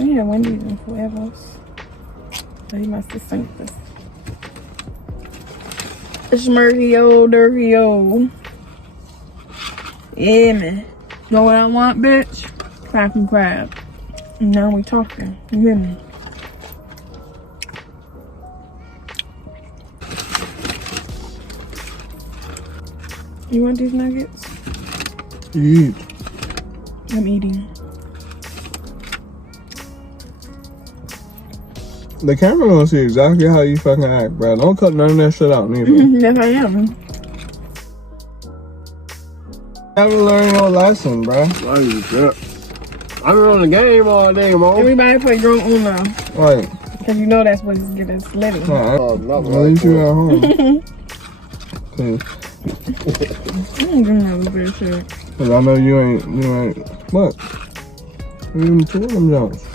We had Wendy's in forever. So he must have sent this. Schmurky-o, dirty-o. Yeah, man. Know what I want, bitch? Cracking crab. Now we talking. You hear me? You want these nuggets? Eat. I'm eating. The camera gonna see exactly how you fucking act, bro. Don't cut none of that shit out, neither. Yes, I am. Haven't learned your lesson, bro. I've been on the game all day, man. Everybody play Grown Uno. Like, Because you know that's what's get us litty. nah, at least you at home. Cause I don't do no good shit. I know you ain't, what? You even two of them jumps.